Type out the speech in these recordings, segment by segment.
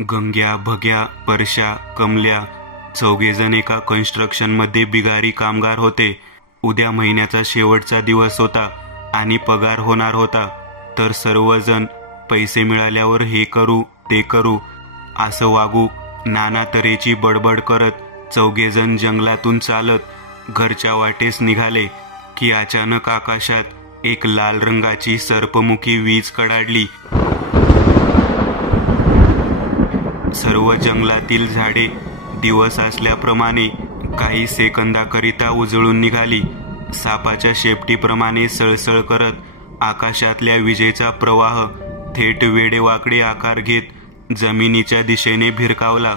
गंग्या, भग्या, परशा, कमल्या चौघेजण एका कन्स्ट्रक्शनमध्ये बिगारी कामगार होते. उद्या महिन्याचा शेवटचा दिवस होता आणि पगार होणार होता. तर सर्वजण पैसे मिळाल्यावर हे करू ते करू असं वागू नाना तऱ्हेची बडबड करत चौघेजण जंगलातून चालत घरच्या वाटेस निघाले की अचानक आकाशात एक लाल रंगाची सर्पमुखी वीज कडाडली. सर्व जंगलातील झाडे दिवस असल्याप्रमाणे काही सेकंदाकरिता उजळून निघाली. सापाच्या शेपटीप्रमाणे सळसळ करत आकाशातल्या विजेचा प्रवाह थेट वेडेवाकडे आकार घेत जमिनीच्या दिशेने भिरकावला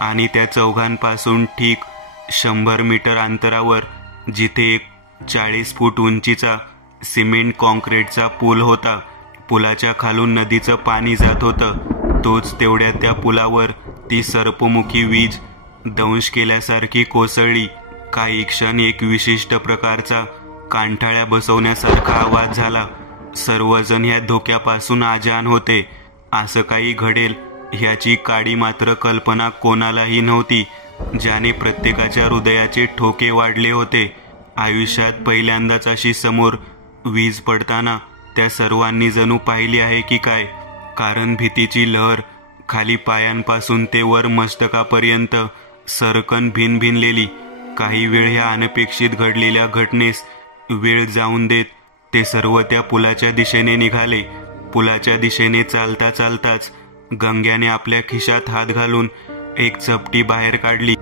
आणि त्या चौघांपासून ठीक 100 मीटर अंतरावर जिथे एक 40 फूट उंचीचा सिमेंट कॉन्क्रीटचा पूल होता, पुलाच्या खालून नदीचं पाणी जात होतं, तोच तेवढ्या त्या पुलावर ती सर्पमुखी वीज दंश केल्यासारखी कोसळली. काही क्षण एक विशिष्ट प्रकारचा कांठाळ्या बसवण्यासारखा आवाज झाला. सर्वजण ह्या धोक्यापासून आजान होते. असं काही घडेल ह्याची काडी मात्र कल्पना कोणालाही नव्हती. ज्याने प्रत्येकाच्या हृदयाचे ठोके वाढले होते. आयुष्यात पहिल्यांदाच अशी समोर वीज पडताना त्या सर्वांनी जणू पाहिली आहे की काय. कारण भीतीची लहर खाली पायांपासून ते वर मस्तकापर्यंत सरकन भिनभिनलेली. काही वेळ ह्या अनपेक्षित घडलेल्या घटनेस वेळ जाऊन देत ते सर्व त्या पुलाच्या दिशेने निघाले. पुलाच्या दिशेने चालता चालताच गंग्याने आपल्या खिशात हात घालून एक चपटी बाहेर काढली.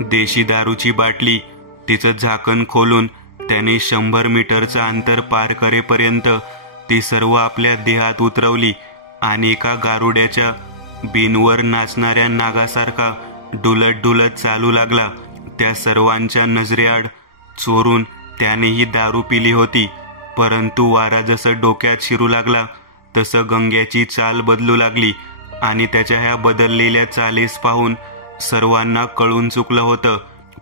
देशी दारूची बाटली. तिचं झाकण खोलून त्याने 100 मीटरचं अंतर पार करेपर्यंत ती सर्व आपल्या देहात उतरवली आणि एका गारुड्याच्या बिनवर नाचणाऱ्या नागासारखा डुलत डुलत चालू लागला. त्या सर्वांच्या नजरेआड चोरून त्यानेही दारू पिली होती. परंतु वारा जसं डोक्यात शिरू लागला तसं गंग्याची चाल बदलू लागली आणि त्याच्या ह्या बदललेल्या चालीस पाहून सर्वांना कळून चुकलं होतं.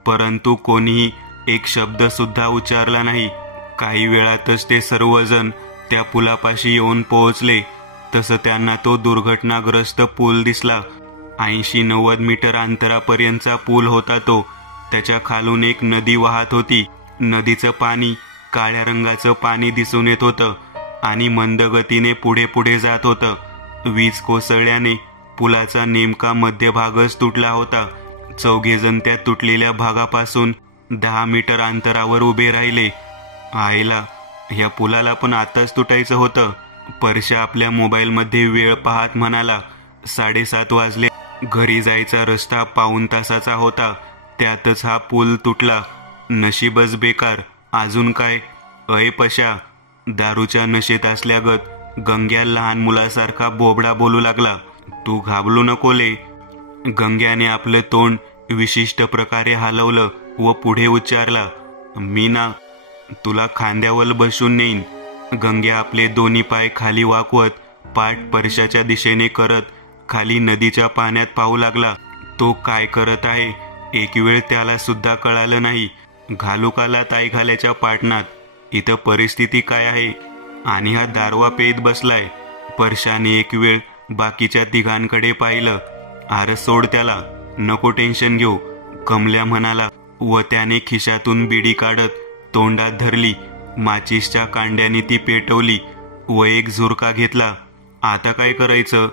परंतु कोणीही एक शब्द सुद्धा उच्चारला नाही. काही वेळातच ते सर्वजण त्या पुलापाशी येऊन पोहोचले. तसं त्यांना तो दुर्घटनाग्रस्त पूल दिसला. 80-90 मीटर अंतरापर्यंतचा पूल होता तो. त्याच्या खालून एक नदी वाहत होती. नदीचं पाणी काळ्या रंगाचं पाणी दिसून येत होतं आणि मंद गतीने पुढे पुढे जात होतं. वीज कोसळल्याने पुलाचा नेमका मध्यभागच तुटला होता. चौघेजण त्या तुटलेल्या भागापासून 10 मीटर अंतरावर उभे राहिले. आईला, ह्या पुलाला पण आताच तुटायचं होतं. परशा आपल्या मोबाईलमध्ये वेळ पाहत म्हणाला. 7:30 वाजले. घरी जायचा रस्ता पाऊण तासाचा होता. त्यातच हा पूल तुटला. नशीबच बेकार. अजून काय? अय पशा, दारूच्या नशेत असल्यागत गंग्या लहान मुलासारखा बोबडा बोलू लागला. तू घाबरू नको ले. गंग्याने आपलं तोंड विशिष्ट प्रकारे हलवलं व पुढे उच्चारला, मी ना तुला खांद्यावर बसून नेईन. गंग्या आपले दोन्ही पाय खाली वाकवत पाठ परशाच्या दिशेने करत खाली नदीच्या पाण्यात पाहू लागला. तो काय करत आहे एक वेळ त्याला सुद्धा कळालं नाही. घालू काला ताई घाल्याच्या पाटणात. इथं परिस्थिती काय आहे आणि हा दारवा पेत बसलाय. परशाने एक वेळ बाकीच्या तिघांकडे पाहिलं. आर सोड त्याला, नको टेन्शन घेऊ, कमल्या म्हणाला व त्याने खिशातून बिडी काढत तोंडात धरली. माचीसच्या कांड्याने ती पेटवली व एक झुरका घेतला. आता काय करायचं?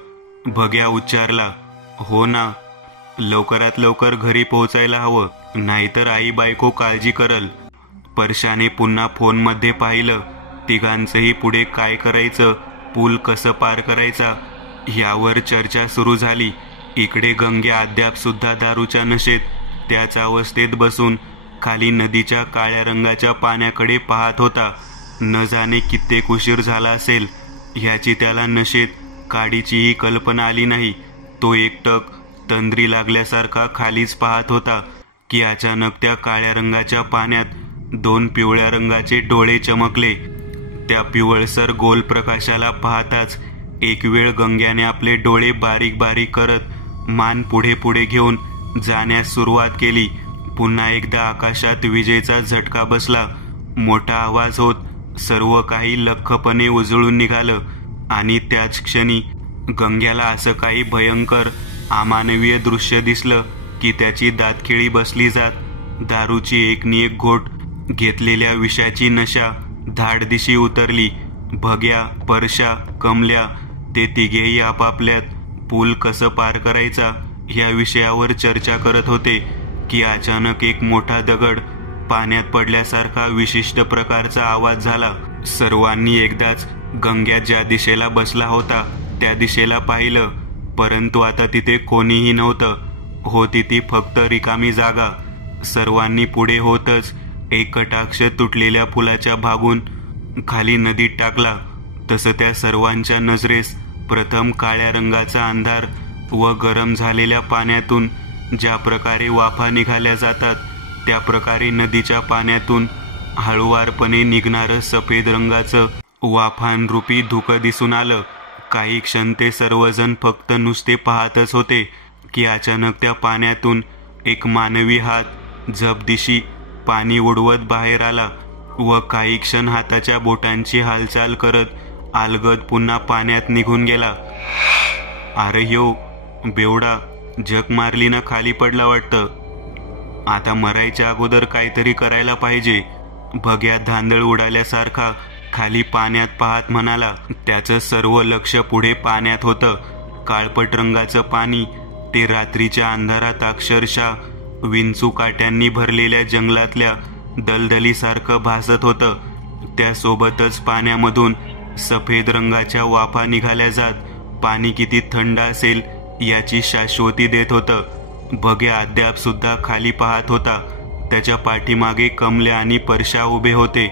भग्या उच्चारला. हो ना, लवकरात लवकर घरी पोहोचायला हवं, नाहीतर आई बायको काळजी करल. परशाने पुन्हा फोनमध्ये पाहिलं. तिघांचंही पुढे काय करायचं, पूल कसं पार करायचा यावर चर्चा सुरू झाली. इकडे गंग्या अद्याप सुद्धा दारूच्या नशेत त्याच अवस्थेत बसून खाली नदीच्या काळ्या रंगाच्या पाण्याकडे पाहत होता. न जाणे कित्येक उशीर झाला असेल ह्याची त्याला नशेत काडीचीही कल्पना आली नाही. तो एकटक तंद्री लागल्यासारखा खालीच पाहत होता की अचानक त्या काळ्या रंगाच्या पाण्यात 2 पिवळ्या रंगाचे डोळे चमकले. त्या पिवळसर गोल प्रकाशाला पाहताच एक वेळ गंग्याने आपले डोळे बारीक बारीक करत मान पुढे पुढे घेऊन जाण्यास सुरुवात केली. पुन्हा एकदा आकाशात विजेचा झटका बसला. मोठा आवाज होत सर्व काही लख्खपणे उजळून निघालं आणि त्याच क्षणी गंग्याला असं काही भयंकर अमानवीय दृश्य दिसलं की त्याची दातखिळी बसली जात. दारूची एकनी घोट घेतलेल्या विषाची नशा धाडदिशी उतरली. भग्या, परशा, कमल्या ते तिघेही आपापल्यात पूल कसं पार करायचा या विषयावर चर्चा करत होते की अचानक एक मोठा दगड पाण्यात पडल्यासारखा विशिष्ट प्रकारचा आवाज झाला. सर्वांनी एकदाच गंग्या ज्या दिशेला बसला होता त्या दिशेला पाहिलं, परंतु आता तिथे कोणीही नव्हतं. होती ती फक्त रिकामी जागा. सर्वांनी पुढे होतच एक कटाक्ष तुटलेल्या पुलाच्या भागून खाली नदीत टाकला. तसं त्या सर्वांच्या नजरेस प्रथम काळ्या रंगाचा अंधार व गरम झालेल्या पाण्यातून ज्या प्रकारे वाफा निघाल्या जातात त्या प्रकारे नदीच्या पाण्यातून हळुवारपणे निघणारं सफेद रंगाचं वाफांरूपी धुकं दिसून आलं. काही क्षण ते सर्वजण फक्त नुसते पाहतच होते की अचानक त्या पाण्यातून एक मानवी हात झपदिशी पाणी उडवत बाहेर आला व काही क्षण हाताच्या बोटांची हालचाल करत अलगद पुन्हा पाण्यात निघून गेला. अरे ह्यो बेवडा जग मारली ना खाली पडला वाटतं. आता मरायच्या अगोदर काहीतरी करायला पाहिजे. भग्या धांदळ उडाल्यासारखा खाली पाण्यात पाहत म्हणाला. त्याचं सर्व लक्ष पुढे पाण्यात होतं. काळपट रंगाचं पाणी ते रात्रीच्या अंधारात अक्षरशः विंचू काट्यांनी भरलेल्या जंगलातल्या दलदलीसारखं भासत होतं. त्यासोबतच पाण्यामधून सफेद रंगाच्या वाफा निघाल्या जात पाणी किती थंड असेल याची शाश्वती देत होतं. भग्या अद्याप सुद्धा खाली पाहत होता. त्याच्या पाठीमागे कमल्या आणि परशा उभे होते.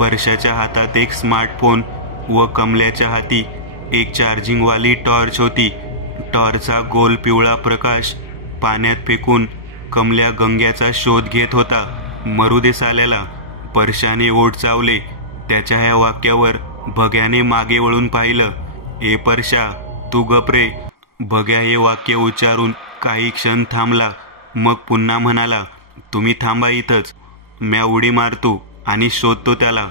परशाच्या हातात एक स्मार्टफोन व कमल्याच्या हाती एक चार्जिंगवाली टॉर्च होती. टॉर्चचा गोल पिवळा प्रकाश पाण्यात फेकून कमल्या गंग्याचा शोध घेत होता. मरू दे साल्याला, परशाने ओठ चावले. त्याच्या ह्या वाक्यावर भग्याने मागे वळून पाहिलं. ए परशा, तू गप रे. भग्या हे वाक्य उच्चारून काही क्षण थांबला. मग पुन्हा म्हणाला, तुम्ही थांबा इथंच, म्या उडी मारतो आणि शोधतो त्याला.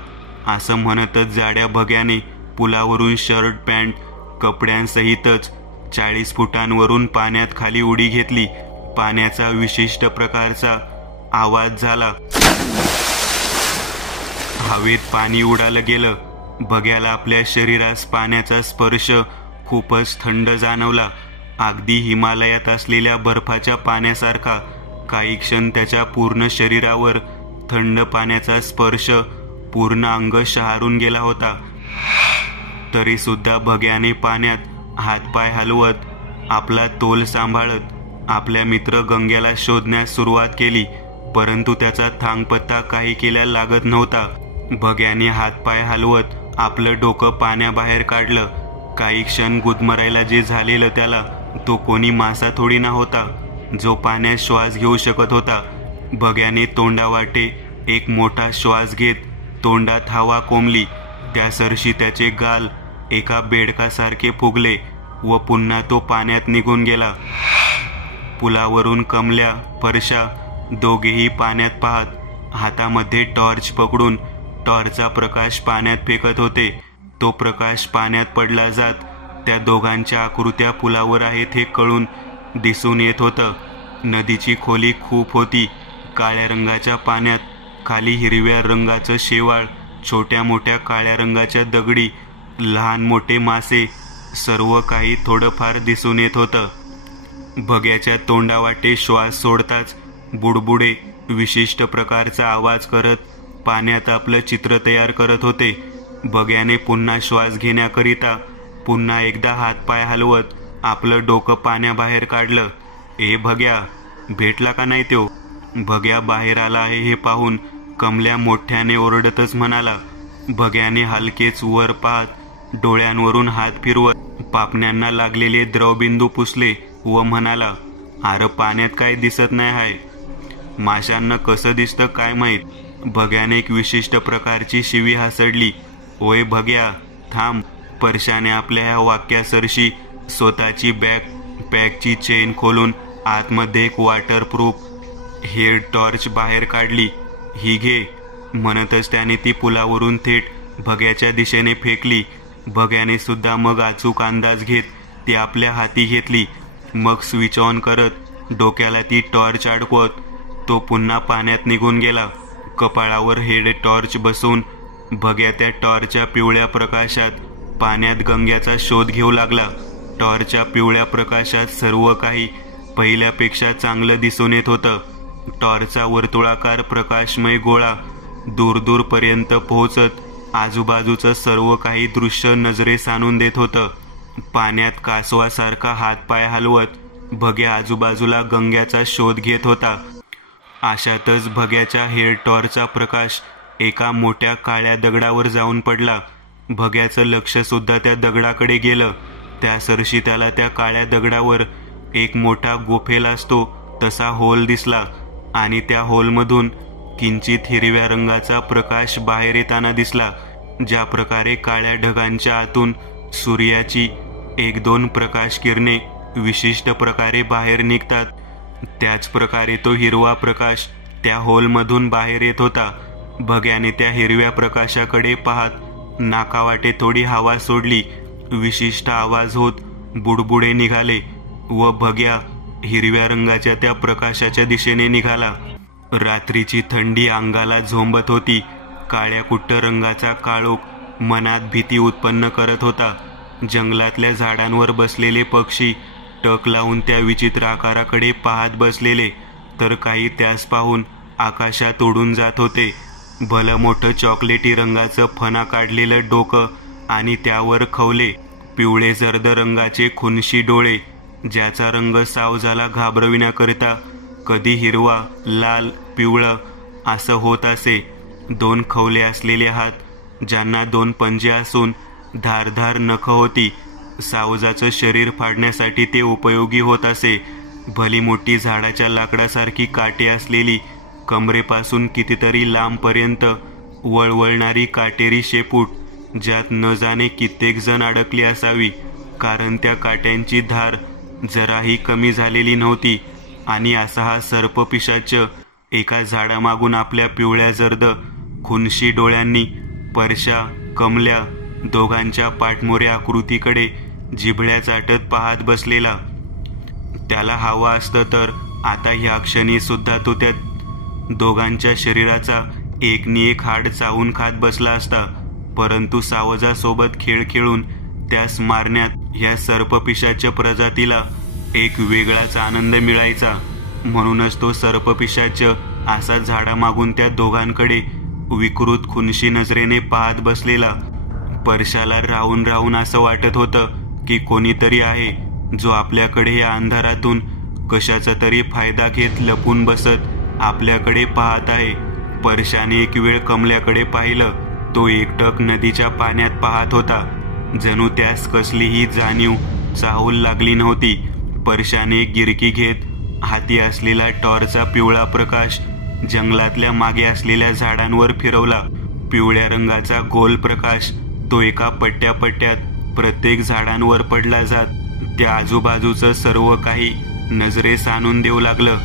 असं म्हणतच जाड्या भग्याने पुलावरून शर्ट पॅन्ट कपड्यांसहितच 40 फुटांवरून पाण्यात खाली उडी घेतली. पाण्याचा विशिष्ट प्रकारचा आवाज झाला. हवेत पाणी उडालं गेलं. भग्याला आपल्या शरीरास पाण्याचा स्पर्श खूपच थंड जाणवला. अगदी हिमालयात असलेल्या बर्फाच्या पाण्यासारखा. काही क्षण त्याच्या पूर्ण शरीरावर थंड पाण्याचा स्पर्श पूर्ण अंग शहारून गेला होता. तरी सुद्धा भग्याने पाण्यात हातपाय हलवत आपला तोल सांभाळत आपल्या मित्र गंग्याला शोधण्यास सुरुवात केली. परंतु त्याचा थांगपत्ता काही केल्या लागत नव्हता. भग्याने हातपाय हलवत आपलं डोकं पाण्याबाहेर काढलं. काही क्षण गुदमरायला जे झालेलं त्याला तो कोणी मासा थोडी ना होता जो पाण्यात श्वास घेऊ शकत होता. भग्याने तोंडावाटे एक मोठा श्वास घेत तोंडात हवा कोंबली. त्यासरशी त्याचे गाल एका बेडकासारखे फुगले व पुन्हा तो पाण्यात निघून गेला. पुलावरून कमल्या, परशा दोघेही पाण्यात पाहत हातामध्ये टॉर्च पकडून टॉर्चचा प्रकाश पाण्यात फेकत होते. तो प्रकाश पाण्यात पडला जात त्या दोघांच्या आकृत्या पुलावर आहेत हे कळून दिसून येत होतं. नदीची खोली खूप होती. काळ्या रंगाच्या पाण्यात खाली हिरव्या रंगाचं शेवाळ, छोट्या मोठ्या काळ्या रंगाच्या दगडी, लहान मोठे मासे, सर्व काही थोडंफार दिसून येत होतं. भग्याच्या तोंडावाटे श्वास सोडताच बुडबुडे विशिष्ट प्रकारचा आवाज करत पाण्यात आपलं चित्र तयार करत होते. भग्याने पुन्हा श्वास घेण्याकरिता पुन्हा एकदा हातपाय हलवत आपलं डोकं पाण्याबाहेर काढलं. ए भग्या, भेटला का नाही तो? भग्या बाहेर आला आहे हे पाहून कमल्या मोठ्याने ओरडतच म्हणाला. भग्याने हलकेच वर पाहत डोळ्यांवरून हात फिरवत पापण्यांना लागलेले द्रवबिंदू पुसले व म्हणाला, अरे पाण्यात काय दिसत नाही हाय. माशांना कसं दिसतं काय माहीत. भग्याने एक विशिष्ट प्रकारची शिवी हासडली. ओय भग्या, थांब. परशाने आपल्या ह्या वाक्यासरशी स्वतःची पॅकची चेन खोलून आतमध्ये एक वॉटरप्रूफ हेड टॉर्च बाहेर काढली. ही घे म्हणतच त्याने ती पुलावरून थेट भग्याच्या दिशेने फेकली. भग्याने सुद्धा मग अचूक अंदाज घेत ती आपल्या हाती घेतली मग स्विच ऑन करत डोक्याला ती टॉर्च अडकवत तो पुन्हा पाण्यात निघून गेला. कपाळावर हेड टॉर्च बसून भग्या त्या टॉर्चच्या पिवळ्या प्रकाशात पाण्यात गंग्याचा शोध घेऊ लागला. टॉर्चच्या पिवळ्या प्रकाशात सर्व काही पहिल्यापेक्षा चांगलं दिसून येत होतं. टॉर्चचा वर्तुळाकार प्रकाशमय गोळा दूरपर्यंत पोहोचत आजूबाजूचं सर्व काही दृश्य नजरेस आणून देत होतं. पाण्यात कासवासारखा हातपाय हलवत भग्या आजूबाजूला गंग्याचा शोध घेत होता. अशातच भग्याच्या हेड टॉर्चचा प्रकाश एका मोठ्या काळ्या दगडावर जाऊन पडला. भग्याचं लक्ष सुद्धा त्या दगडाकडे गेलं. त्यासरशी त्याला त्या काळ्या दगडावर एक मोठा गुफेला असतो तसा होल दिसला आणि त्या होलमधून किंचित हिरव्या रंगाचा प्रकाश बाहेर येताना दिसला. ज्या प्रकारे काळ्या ढगांच्या आतून सूर्याची 1-2 प्रकाश किरणे विशिष्ट प्रकारे बाहेर निघतात, त्याच प्रकारे तो हिरवा प्रकाश त्या होलमधून बाहेर येत होता. भग्याने त्या हिरव्या प्रकाशाकडे पाहत नाकावाटे थोडी हवा सोडली. विशिष्ट आवाज होत बुडबुडे निघाले व भग्या हिरव्या रंगाच्या त्या प्रकाशाच्या दिशेने निघाला. रात्रीची थंडी अंगाला झोंबत होती. काळ्या कुट्ट रंगाचा काळोख मनात भीती उत्पन्न करत होता. जंगलातल्या झाडांवर बसलेले पक्षी टक लावून त्या विचित्र आकाराकडे पाहत बसलेले, तर काही त्यास पाहून आकाशात उडून जात होते. भलं मोठं चॉकलेटी रंगाचं फणा काढलेलं डोकं आणि त्यावर खवले पिवळे जर्द रंगाचे खुनशी डोळे, ज्याचा रंग सावजाला घाबरविण्याकरिता कधी हिरवा, लाल, पिवळं असं होत असे. 2 खवले असलेले हात, ज्यांना 2 पंजे असून धारधार नखं होती. सावजाचं शरीर फाडण्यासाठी ते उपयोगी होत असे. भली मोठी झाडाच्या लाकडासारखी काटे असलेली, कमरेपासून कितीतरी लांबपर्यंत वळवळणारी काटेरी शेपूट, ज्यात न जाणे कित्येक जण अडकली असावी, कारण त्या काट्यांची धार जराही कमी झालेली नव्हती. आणि असा हा सर्पपिशाच एका झाडामागून आपल्या पिवळ्या जर्द खुनशी डोळ्यांनी परशा, कमल्या दोघांच्या पाठमोऱ्या आकृतीकडे जिभल्या चाटत पाहत बसलेला. त्याला हवा असतं तर आता ह्या क्षणी सुद्धा तो त्या दोघांच्या शरीराचा एक हाड चावून खात बसला असता, परंतु सावजासोबत खेळ खेळून त्यास मारण्यात ह्या सर्पपिशाच्या प्रजातीला एक वेगळाच आनंद मिळायचा. म्हणूनच तो सर्पपिशाच असा झाडामागून त्या दोघांकडे विकृत खुनशी नजरेने पाहत बसलेला. परशाला राहून राहून असं वाटत होतं की कोणीतरी आहे जो आपल्याकडे या अंधारातून कशाचा तरी फायदा घेत लपून बसत आपल्याकडे पाहत आहे. परशाने एक वेळ कमल्याकडे पाहिलं. तो एकटक नदीच्या पाण्यात पाहत होता. जणू त्यास कसलीही जाणीव चाहूल लागली नव्हती. परशाने गिरकी घेत हाती असलेला टॉर्चचा पिवळा प्रकाश जंगलातल्या मागे असलेल्या झाडांवर फिरवला. पिवळ्या रंगाचा गोल प्रकाश तो एका पट्ट्यात प्रत्येक झाडांवर पडला जात त्या आजूबाजूचं सर्व काही नजरेस आणून देऊ लागलं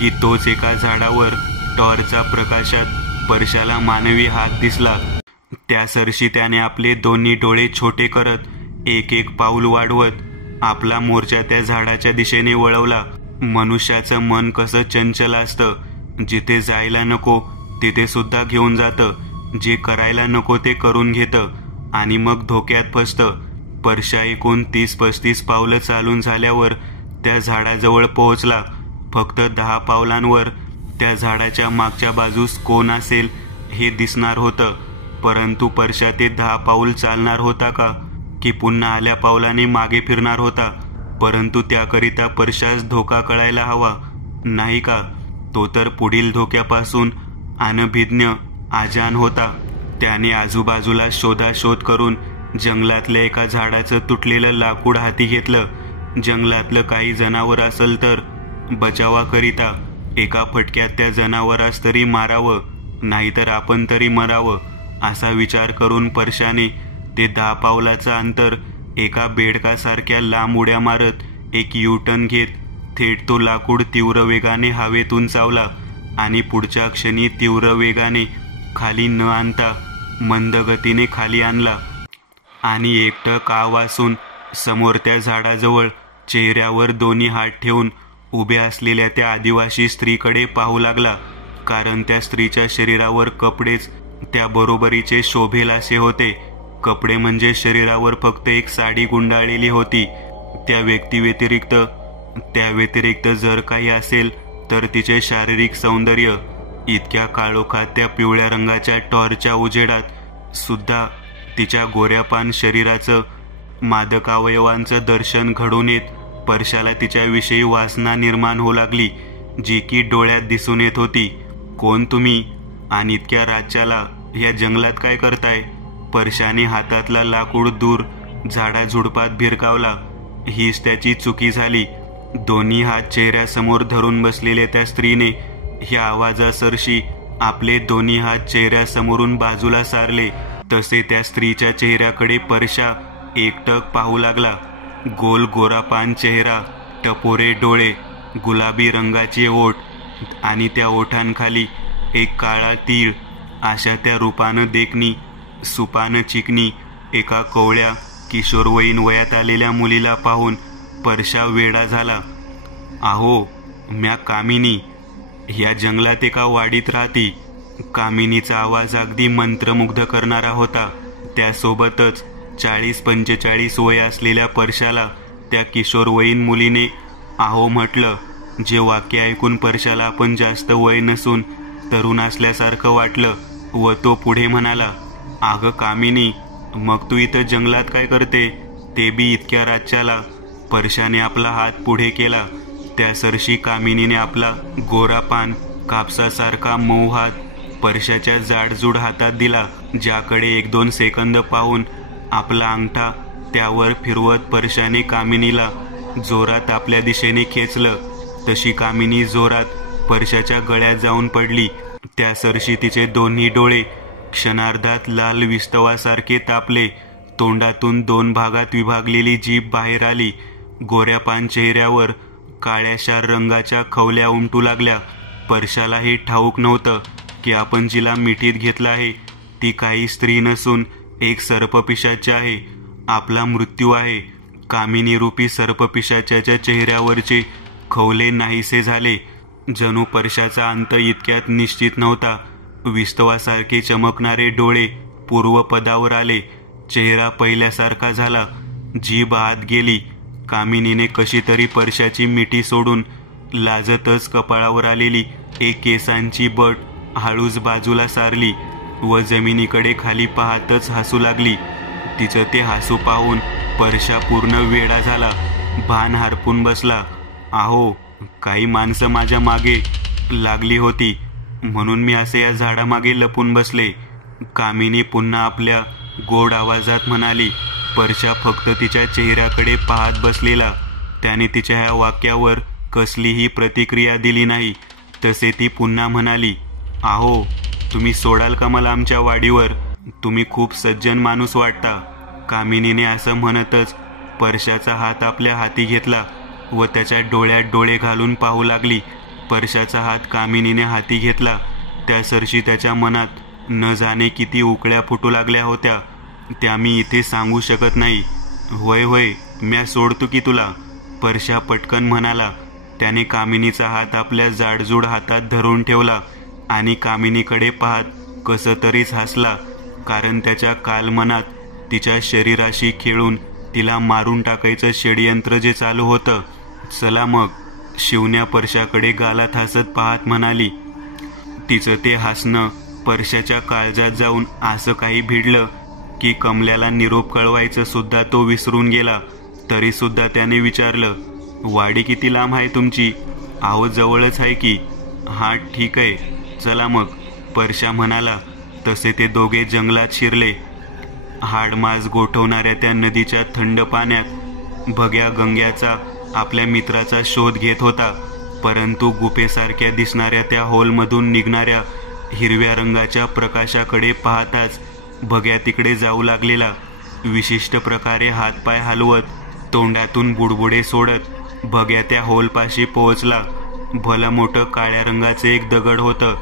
की तोच एका झाडावर टॉर्चच्या प्रकाशात परशाला मानवी हात दिसला. त्यासरशी त्याने आपले दोन्ही डोळे छोटे करत एक पाऊल वाढवत आपला मोर्चा त्या झाडाच्या दिशेने वळवला. मनुष्याचं मन कसं चंचल असतं. जिथे जायला नको तिथे सुद्धा घेऊन जातं. जे करायला नको ते करून घेतं आणि मग धोक्यात फसतं. परशा एकूण 30-35 पावलं चालून झाल्यावर त्या झाडाजवळ पोहोचला. फक्त 10 पावलांवर त्या झाडाच्या मागच्या बाजूस कोण असेल हे दिसणार होतं, परंतु परशा ते 10 पाऊल चालणार होता का की पुन्हा आल्या पावलाने मागे फिरणार होता? परंतु त्याकरिता परशास धोका कळायला हवा नाही का? तो तर पुढील धोक्यापासून अनभिज्ञ आजान होता. त्याने आजूबाजूला शोधाशोध करून जंगलातल्या एका झाडाचं तुटलेलं लाकूड हाती घेतलं. जंगलातलं काही जनावर असेल तर बचावाकरिता एका फटक्यात त्या जनावरास तरी मारावं, नाहीतर आपण तरी मरावं असा विचार करून परशाने ते 10 पावलाचं अंतर एका बेडकासारख्या लांब उड्या मारत एक युटर्न घेत थेट तो लाकूड तीव्र वेगाने हवेतून चावला आणि पुढच्या क्षणी तीव्र वेगाने खाली न आणता मंद गतीने खाली आणला आणि एकटक आवासून समोर त्या झाडाजवळ चेहऱ्यावर दोन्ही हात ठेवून उभ्या असलेल्या त्या आदिवासी स्त्रीकडे पाहू लागला, कारण त्या स्त्रीच्या शरीरावर कपडेच त्या बरोबरीचे शोभेल असे होते. कपडे म्हणजे शरीरावर फक्त एक साडी गुंडाळलेली होती. त्या व्यतिरिक्त जर काही असेल तर तिचे शारीरिक सौंदर्य. इतक्या काळोखात त्या पिवळ्या रंगाच्या टॉर्चच्या उजेडात सुद्धा तिच्या गोऱ्यापान शरीराचं, मादक अवयवांचं दर्शन घडून येत परशाला तिच्याविषयी वासना निर्माण होऊ लागली, जी की डोळ्यात दिसून येत होती. कोण तुम्ही? आणि इतक्या रातच्याला या जंगलात काय करताय? परशाने हातातला लाकूड दूर झाडाझुडपात भिरकावला. हीच त्याची चुकी झाली. दोन्ही हात चेहऱ्यासमोर धरून बसलेल्या त्या स्त्रीने ह्या आवाजासरशी आपले दोन्ही हात चेहऱ्यासमोरून बाजूला सारले. तसे त्या स्त्रीच्या चेहऱ्याकडे परशा एकटक पाहू लागला. गोल गोरापान चेहरा, टपोरे डोळे, गुलाबी रंगाचे ओठ आणि त्या ओठांखाली एक काळा तीळ. अशा त्या रूपानं देखणी, सुपानं चिकनी एका कोवळ्या किशोरवयीन वयात आलेल्या मुलीला पाहून परशा वेडा झाला. अहो, म्या कामिनी, ह्या जंगलात एका वाडीत राहती. कामिनीचा आवाज अगदी मंत्रमुग्ध करणारा होता. त्यासोबतच 40-45 वय असलेल्या परशाला त्या किशोरवयीन मुलीने अहो म्हटलं, जे वाक्य ऐकून परशाला आपण जास्त वय नसून तरुण असल्यासारखं वाटलं व तो पुढे म्हणाला, अगं कामिनी, मग तू इथं जंगलात काय करते, ते बी इतक्या रातच्याला? परशाने आपला हात पुढे केला. त्या सरशी कामिनीने आपला गोरापान, कापसासारखा मऊ हात परशाच्या जाडजूड हातात दिला, ज्याकडे 1-2 सेकंद पाहून आपला अंगठा त्यावर फिरवत परशाने कामिनीला जोरात आपल्या दिशेने खेचलं. तशी कामिनी जोरात परशाच्या गळ्यात जाऊन पडली. त्या सरशी तिचे दोन्ही डोळे क्षणार्धात लाल विस्तवासारखे तापले. तोंडातून 2 भागात विभागलेली जीभ बाहेर आली. गोऱ्यापान चेहऱ्यावर काळ्याशार रंगाच्या खवल्या उमटू लागल्या. परशाला हे ठाऊक नव्हतं की आपण जिला मिठीत घेतलं आहे ती काही स्त्री नसून एक सर्पपिशाच आहे. आपला मृत्यू आहे. कामिनी रूपी सर्पपिशाच्याच्या चेहऱ्यावरचे खवले नाहीसे झाले. जणू परशाचा अंत इतक्यात निश्चित नव्हता. विस्तवासारखे चमकणारे डोळे पूर्वपदावर आले. चेहरा पहिल्यासारखा झाला. जीभ आत गेली. कामिनीने कशी तरी परशाची मिठी सोडून लाजतच कपाळावर आलेली एक केसांची बट हळूच बाजूला सारली व जमिनीकडे खाली पाहतच हसू लागली. तिचं ते हसू पाहून परशा पूर्ण वेडा झाला. भान हरपून बसला. अहो, काही माणसं माझ्या मागे लागली होती म्हणून मी असे या झाडामागे लपून बसले. कामिनी पुन्हा आपल्या गोड आवाजात म्हणाली. परशा फक्त तिच्या चेहऱ्याकडे पाहत बसलेला. त्याने तिच्या ह्या वाक्यावर कसलीही प्रतिक्रिया दिली नाही. तसे ती पुन्हा म्हणाली, अहो, तुम्ही सोडाल का मला आमच्या वाडीवर? तुम्ही खूप सज्जन माणूस वाटता. कामिनीने असं म्हणतच परशाचा हात आपल्या हाती घेतला व त्याच्या डोळ्यात डोळे घालून पाहू लागली. परशाचा हात कामिनीने हाती घेतला. त्या सरशी त्याच्या मनात न जाणे किती उकळ्या फुटू लागल्या होत्या, त्या मी इथे सांगू शकत नाही. होय होय, म्या सोडतो की तुला, परशा पटकन म्हणाला. त्याने कामिनीचा हात आपल्या जाडजूड हातात धरून ठेवला आणि कामिनीकडे पाहत कसं तरीच हसला, कारण त्याच्या कालमनात तिच्या शरीराशी खेळून तिला मारून टाकायचं षड्यंत्र जे चालू होतं. चला मग, शिवण्या परशाकडे गालात हसत पाहत म्हणाली. तिचं ते हसणं परशाच्या काळजात जाऊन असं काही भिडलं की कमल्याला निरोप कळवायचं सुद्धा तो विसरून गेला. तरी सुद्धा त्याने विचारलं, वाडी किती लांब आहे तुमची? अहो, जवळच आहे की. हा, ठीक आहे, चला मग, परशा म्हणाला. तसे ते दोघे जंगलात शिरले. हाडमाज गोठवणाऱ्या त्या नदीच्या थंड पाण्यात भग्या गंग्याचा आपल्या मित्राचा शोध घेत होता. परंतु गुफेसारख्या दिसणाऱ्या त्या होलमधून निघणाऱ्या हिरव्या रंगाच्या प्रकाशाकडे पाहताच भग्या तिकडे जाऊ लागलेला. विशिष्ट प्रकारे हातपाय हलवत, तोंडातून बुडबुडे सोडत भग्या त्या होलपाशी पोहोचला. भलं मोठं काळ्या रंगाचं एक दगड होतं.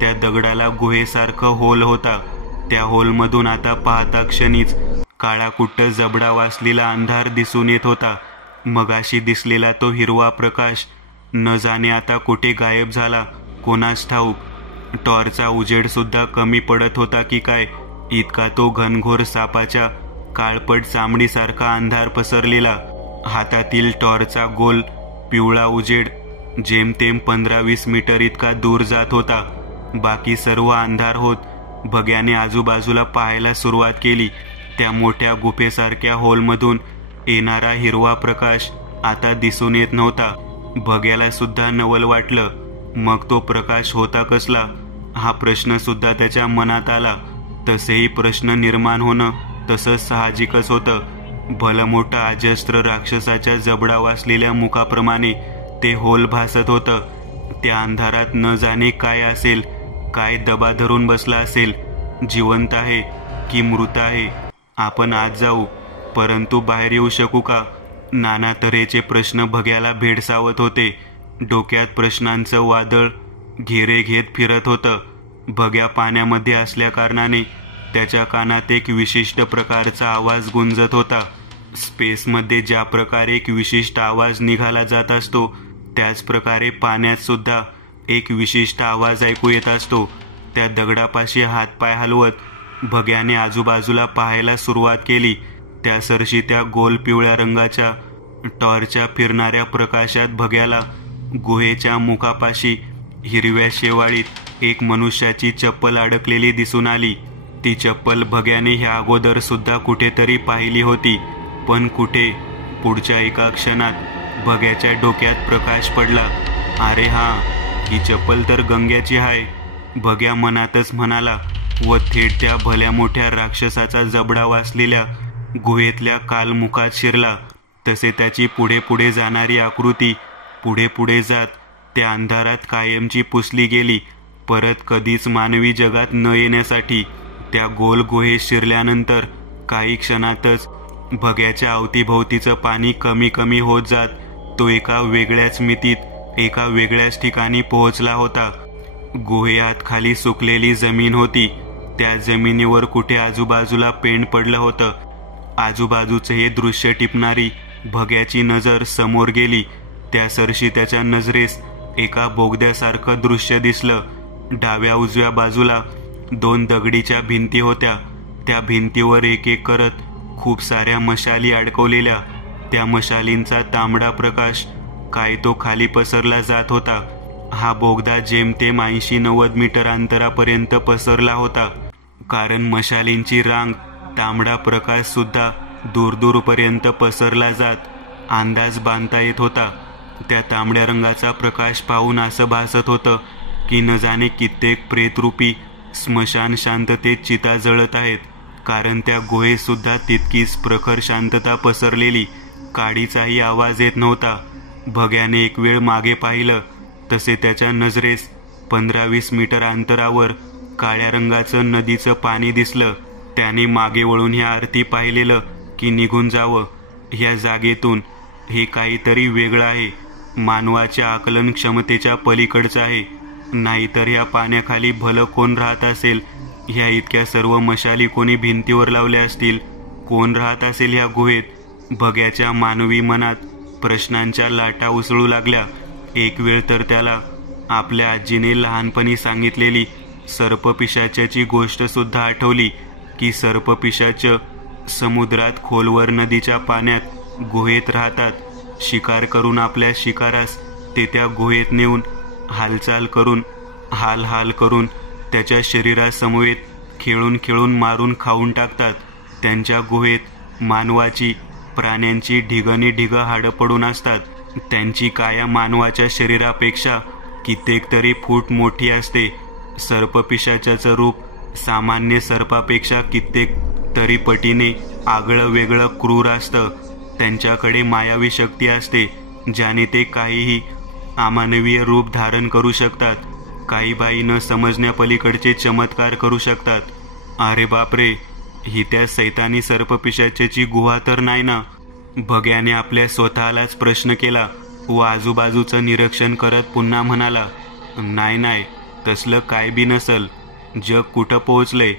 त्या दगडाला गुहेसारखं होल होता. त्या होलमधून आता पाहता क्षणीच काळाकुट्ट जबडा वासलेला अंधार दिसून येत होता. मगाशी दिसलेला तो हिरवा प्रकाश न जाणे आता कुठे गायब झाला कोणास ठाऊक. टॉर्चचा उजेड सुद्धा कमी पडत होता की काय, इतका तो घनघोर सापाच्या काळपट चामडीसारखा अंधार पसरलेला. हातातील टॉर्चचा गोल पिवळा उजेड जेमतेम 15-20 मीटर इतका दूर जात होता. बाकी सर्व अंधार होत. भग्याने आजूबाजूला पाहायला सुरुवात केली. त्या मोठ्या गुफेसारख्या हॉलमधून येणारा हिरवा प्रकाश आता दिसून येत नव्हता. भग्याला सुद्धा नवल वाटलं. मग तो प्रकाश होता कसला, हा प्रश्न सुद्धा त्याच्या मनात आला. तसेही प्रश्न निर्माण होणं तसं साहजिकच होतं. भलं मोठा अजस्त्र राक्षसाच्या जबडा वासलेल्या मुखाप्रमाणे ते होल भासत होतं. त्या अंधारात न जाणे काय असेल, काय दबा धरून बसला असेल. जिवंत आहे की मृत आहे? आपण आत जाऊ, परंतु बाहेर येऊ शकू का? नाना तऱ्हेचे प्रश्न भग्याला भेडसावत होते. डोक्यात प्रश्नांचं वादळ घेरे घेत फिरत होतं. भग्या पाण्यामध्ये असल्याकारणाने त्याच्या कानात एक विशिष्ट प्रकारचा आवाज गुंजत होता. स्पेसमध्ये ज्या प्रकारे एक विशिष्ट आवाज निघाला जात असतो, त्याच प्रकारे पाण्यात सुद्धा एक विशिष्ट आवाज ऐकू येत असतो. त्या दगडापाशी हातपाय हलवत भग्याने आजूबाजूला पाहायला सुरुवात केली. त्या सरशी त्या गोल पिवळ्या रंगाच्या टॉर्चच्या फिरणाऱ्या प्रकाशात भग्याला गुहेच्या मुखापाशी हिरव्या शेवाळीत एक मनुष्याची चप्पल अडकलेली दिसून आली. ती चप्पल भग्याने ह्या अगोदर सुद्धा कुठेतरी पाहिली होती, पण कुठे? पुढच्या एका क्षणात भग्याच्या डोक्यात प्रकाश पडला. अरे हा, ही चप्पल तर गंग्याची आहे, भग्या मनातच म्हणाला व थेट त्या भल्या मोठ्या राक्षसाचा जबडा वासलेल्या गुहेतल्या कालमुखात शिरला. तसे त्याची पुढे पुढे जाणारी आकृती पुढे पुढे जात त्या अंधारात कायमची पुसली गेली. परत कधीच मानवी जगात न येण्यासाठी त्या गोल गुहेत शिरल्यानंतर काही क्षणातच भग्याच्या अवतीभोवतीचं पाणी कमी कमी होत जात तो एका वेगळ्याच मितीत, एका वेगळ्याच ठिकाणी पोहोचला होता. गुहेयात खाली सुकलेली जमीन होती. त्या जमिनीवर कुठे आजूबाजूला पेंड पडलं होतं. आजूबाजूचे हे दृश्य टिपणारी भग्याची नजर समोर गेली. त्या सरशी त्याच्या नजरेस एका बोगद्यासारखं दृश्य दिसलं. डाव्या उजव्या बाजूला 2 दगडीच्या भिंती होत्या. त्या भिंतीवर एक एक करत खूप साऱ्या मशाली अडकवलेल्या. त्या मशालींचा तांबडा प्रकाश काय तो खाली पसरला जात होता. हा बोगदा जेमतेम 80-90 मीटर अंतरापर्यंत पसरला होता, कारण मशालींची रांग तांबडा प्रकाश सुद्धा दूरदूरपर्यंत पसरला जात अंदाज बांधता येत होता. त्या तांबड्या रंगाचा प्रकाश पाहून असं भासत होतं की न जाणे कित्येक प्रेतरूपी स्मशान शांततेत चिता जळत आहेत, कारण त्या गुहेत सुद्धा तितकीच प्रखर शांतता पसरलेली. काडीचाही आवाज येत नव्हता. भग्याने एक वेळ मागे पाहिलं, तसे त्याच्या नजरेस 15-20 मीटर अंतरावर काळ्या रंगाचं नदीचं पाणी दिसलं. त्याने मागे वळून ह्या अर्थी पाहिलेलं की निघून जावं ह्या जागेतून. हे काहीतरी वेगळं आहे, मानवाच्या आकलन क्षमतेच्या पलीकडचं आहे. नाहीतर ह्या पाण्याखाली भलं कोण राहत असेल? ह्या इतक्या सर्व मशाली कोणी भिंतीवर लावल्या असतील? कोण राहत असेल ह्या गुहेत? भग्याच्या मानवी मनात प्रश्नांच्या लाटा उसळू लागल्या. एक वेळ तर त्याला आपल्या आजीने लहानपणी सांगितलेली सर्पपिशाच्याची गोष्ट सुद्धा आठवली की सर्पपिशाच समुद्रात खोलवर नदीच्या पाण्यात गुहेत राहतात. शिकार करून आपल्या शिकारास ते त्या गुहेत नेऊन हालचाल करून हाल करून त्याच्या शरीरासमवेत खेळून खेळून मारून खाऊन टाकतात. त्यांच्या गुहेत मानवाची, प्राण्यांची ढिगनी ढिगं हाडं पडून असतात. त्यांची काया मानवाच्या शरीरापेक्षा कित्येक तरी फूट मोठी असते. सर्पपिशाच्याचं रूप सामान्य सर्पापेक्षा कित्येक तरी पटीने आगळं वेगळं क्रूर असतं. त्यांच्याकडे मायावी शक्ती असते, ज्याने ते काहीही अमानवीय रूप धारण करू शकतात. काही बाई न समजण्यापलीकडचे चमत्कार करू शकतात. अरे बापरे, ही त्या सैतानी सर्पपिशाच्याची गुहा तर नाही ना? भग्याने आपल्या स्वतःलाच प्रश्न केला व आजूबाजूचं निरीक्षण करत पुन्हा म्हणाला, नाही, तसलं काय बी नसल. जग कुठं पोहोचलंय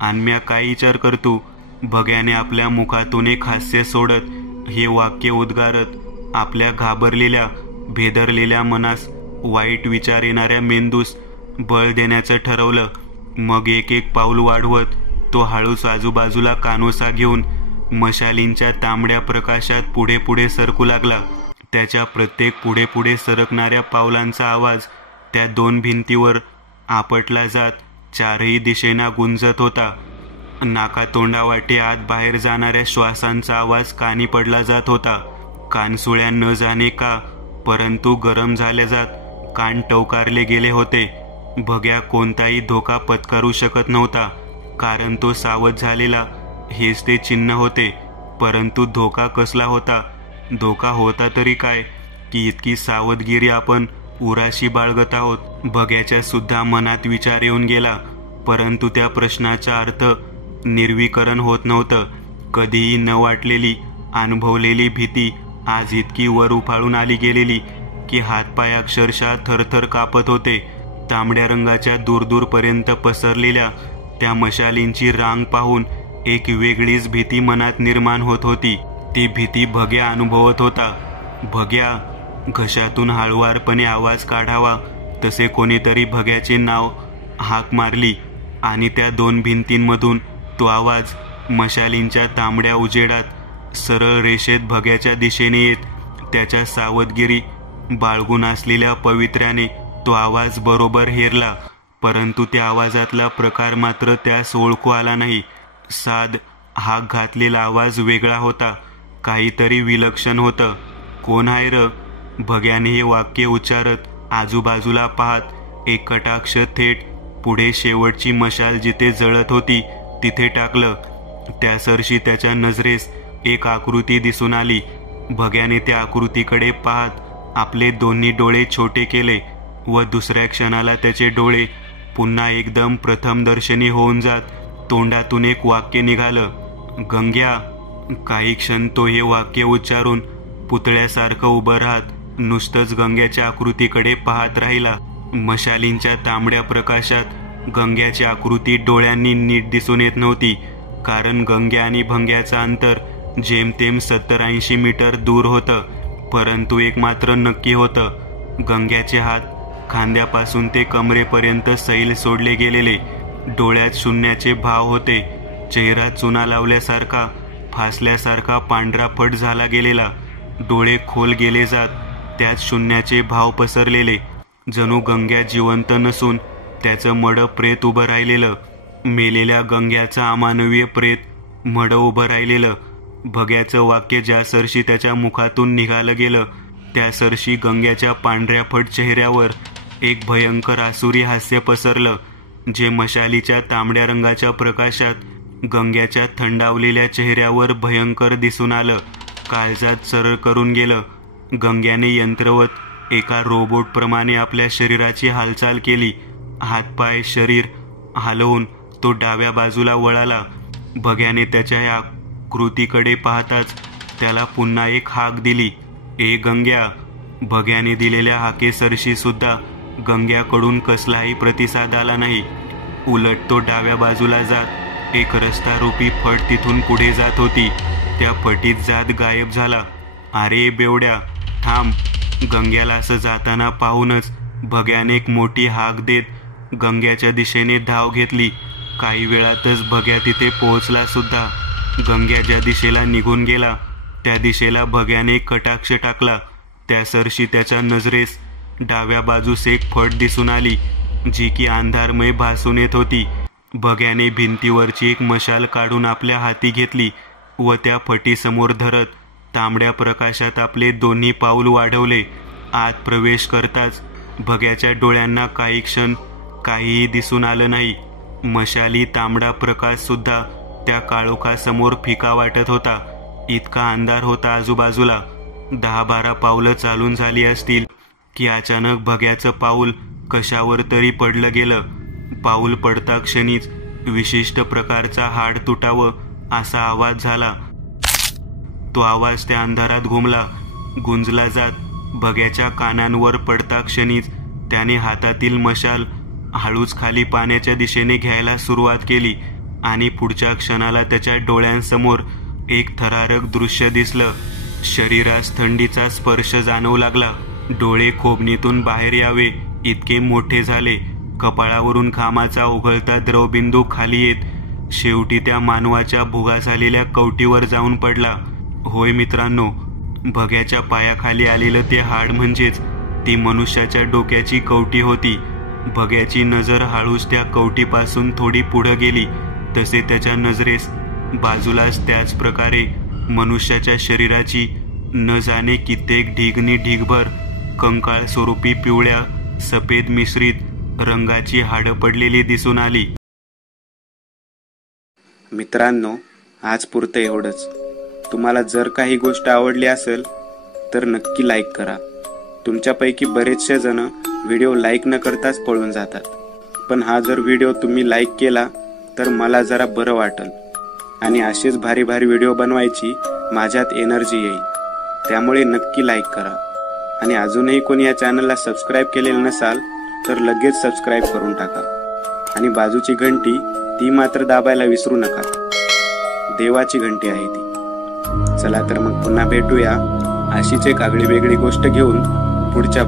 आणि म्या काय विचार करतो? भग्याने आपल्या मुखातून एक हास्य सोडत हे वाक्य उद्गारत आपल्या घाबरलेल्या भेदरलेल्या मनास वाईट विचार येणाऱ्या मेंदूस बळ देण्याचं ठरवलं. मग एक एक पाऊल वाढवत तो हळूच आजूबाजूला कानोसा घेऊन मशालींच्या तांबड्या प्रकाशात पुढे पुढे सरकू लागला. त्याच्या प्रत्येक पुढे पुढे सरकणाऱ्या पावलांचा आवाज त्या दोन भिंतीवर आपटला जात चारही दिशेना गुंजत होता. नाकातोंडावाटे आत बाहेर जाणाऱ्या श्वासांचा आवाज कानी पडला जात होता. कानसुळ्या न जाणे का, परंतु गरम झाल्या जात कान टवकारले गेले होते. भग्या कोणताही धोका पत्करू शकत नव्हता, कारण तो सावध झालेला हेच ते चिन्ह होते. परंतु धोका कसला होता? धोका होता तरी काय की इतकी सावधगिरी आपण उराशी बाळगत आहोत? भग्याच्या सुद्धा मनात विचार येऊन गेला, परंतु त्या प्रश्नाचा अर्थ निर्विकरण होत नव्हतं. कधीही न वाटलेली अनुभवलेली भीती आज इतकी वर उफाळून आली गेलेली की हातपाय अक्षरशः थरथर कापत होते. तांबड्या रंगाच्या दूरदूरपर्यंत पसरलेल्या त्या मशालींची रांग पाहून एक वेगळीच भीती मनात निर्माण होत होती. ती भीती भग्या अनुभवत होता. भग्या घशातून हळुवारपणे आवाज काढावा तसे कोणीतरी भग्याचे नाव हाक मारली आणि त्या दोन भिंतींमधून तो आवाज मशालींच्या तांबड्या उजेडात सरळ रेषेत भग्याच्या दिशेने येत त्याच्या सावधगिरी बाळगून असलेल्या पवित्र्याने तो आवाज बरोबर हेरला. परंतु त्या आवाजातला प्रकार मात्र त्यास ओळखू आला नाही. साध हाक घातलेला आवाज वेगळा होता, काहीतरी विलक्षण होतं. कोण आहे र? भग्याने हे वाक्य उच्चारत आजूबाजूला पाहत एक कटाक्ष थेट पुढे शेवटची मशाल जिथे जळत होती तिथे टाकलं. त्या सरशी त्याच्या नजरेस एक आकृती दिसून आली. भग्याने त्या आकृतीकडे पाहत आपले दोन्ही डोळे छोटे केले व दुसऱ्या क्षणाला त्याचे डोळे पुन्हा एकदम प्रथमदर्शनी होऊन जात तोंडातून एक वाक्य निघालं, गंग्या. काही क्षण तो हे वाक्य उच्चारून पुतळ्यासारखं उभं राहत नुसतंच गंग्याच्या आकृतीकडे पाहत राहिला. मशालींच्या तांबड्या प्रकाशात गंग्याची आकृती डोळ्यांनी नीट दिसून येत नव्हती, कारण गंग्या आणि भंग्याचं अंतर जेमतेम 70-80 मीटर दूर होतं. परंतु एक मात्र नक्की होतं, गंग्याचे हात खांद्यापासून ते कमरेपर्यंत सैल सोडले गेलेले. डोळ्यात शून्याचे भाव होते. चेहरा चुना लावल्यासारखा फासल्यासारखा पांढरा फट झाला गेलेला. डोळे खोल गेले जात त्यात शून्याचे भाव पसरलेले. जणू गंग्या जिवंत नसून त्याचं मडं प्रेत उभं राहिलेलं. मेलेल्या गंग्याचं अमानवीय प्रेत मडं उभं राहिलेलं. भग्याचं वाक्य ज्या सरशी त्याच्या मुखातून निघालं गेलं त्या सरशी गंग्याच्या पांढऱ्या फट चेहऱ्यावर एक भयंकर आसुरी हास्य पसरलं, जे मशालीच्या तांबड्या रंगाच्या प्रकाशात गंग्याच्या थंडावलेल्या चेहऱ्यावर भयंकर दिसून आलं. काळजात सरळ करून गेलं. गंग्याने यंत्रवत एका रोबोटप्रमाणे आपल्या शरीराची हालचाल केली. हातपाय शरीर हलवून तो डाव्या बाजूला वळाला. भग्याने त्याच्या या कृतीकडे पाहताच त्याला पुन्हा एक हाक दिली, ए गंग्या. भग्याने दिलेल्या हाकेसरशी सुद्धा गंग्याकडून कसलाही प्रतिसाद आला नाही. उलट तो डाव्या बाजूला जात एक रस्ता रूपी फट तिथून पुढे जात होती. त्या फटीत जात गायब झाला. अरे बेवड्या, थांब. गंग्याला असं जाताना पाहूनच भग्याने एक मोठी हाक देत गंग्याच्या दिशेने धाव घेतली. काही वेळातच भग्या तिथे पोहोचला सुद्धा. गंग्या ज्या दिशेला निघून गेला त्या दिशेला भग्याने कटाक्ष टाकला. त्या सरशी त्याच्या नजरेस डाव्या बाजूस एक फट दिसून आली, जी की अंधारमय भासून येत होती. भग्याने भिंतीवरची एक मशाल काढून आपल्या हाती घेतली व त्या फटीसमोर धरत तांबड्या प्रकाशात आपले दोन्ही पाऊल वाढवले. आत प्रवेश करताच भग्याच्या डोळ्यांना काही क्षण काहीही दिसून आलं नाही. मशाली तांबडा प्रकाश सुद्धा त्या काळोखासमोर फिका वाटत होता. इतका अंधार होता आजूबाजूला. 10-12 पावलं चालून झाली असतील की अचानक भग्याचं पाऊल कशावर तरी पडलं गेलं. पाऊल पडता क्षणीच विशिष्ट प्रकारचा हाड तुटावं असा आवाज झाला. तो आवाज त्या अंधारात गुंजला जात भग्याच्या कानांवर पडता क्षणीच त्याने हातातील मशाल हळूच खाली पाण्याच्या दिशेने घ्यायला सुरुवात केली आणि पुढच्या क्षणाला त्याच्या डोळ्यांसमोर एक थरारक दृश्य दिसलं. शरीरास थंडीचा स्पर्श जाणवू लागला. डोळे खोबणीतून बाहेर यावे इतके मोठे झाले. कपाळावरून घामाचा उघळता द्रवबिंदू खाली येत शेवटी त्या मानवाच्या भुगा झालेल्या कवटीवर जाऊन पडला. होय मित्रांनो, भग्याच्या पायाखाली आलेलं ते हाड म्हणजेच ती मनुष्याच्या डोक्याची कवटी होती. भग्याची नजर हळूच त्या कवटीपासून थोडी पुढे गेली तसे त्याच्या नजरेस बाजूलाच त्याच प्रकारे मनुष्याच्या शरीराची न जाणे कित्येक ढिगनी ढिगभर कंकाळ स्वरूपी पिवळ्या सफेद मिश्रित रंगाची हाडं पडलेली दिसून आली. मित्रांनो, आज पुरतं एवढंच. तुम्हाला जर काही गोष्ट आवडली असेल तर नक्की लाईक करा. तुमच्यापैकी बरेचसे जण व्हिडिओ लाईक न करताच पळून जातात, पण हा जर व्हिडिओ तुम्ही लाईक केला तर मला जरा बरं वाटेल आणि असेच भारी भारी व्हिडिओ बनवायची माझ्यात एनर्जी येईल. त्यामुळे नक्की लाईक करा आणि अजूनही कोणी या चॅनलला सबस्क्राईब केलेलं नसाल तर लगेच सबस्क्राईब करून टाका आणि बाजूची घंटी ती मात्र दाबायला विसरू नका. देवाची घंटी आहे ती. चला तर मग पुन्हा भेटूया अशीच एक आगळी वेगळी गोष्ट घेऊन पुढच्या